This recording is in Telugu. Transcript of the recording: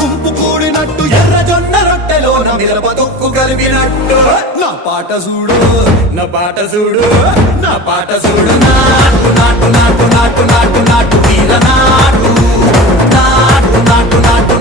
గుంపు కూడినట్టు ఎర్ర జొన్న రొట్టెలోన మిరప తొక్కు కలిపినట్టు నా పాట చూడు నా పాట చూడు నా పాట చూడు నాటు నాటు నాటు నాటు నాటు నాటు తీర నాటు నాటు నాటు నాటు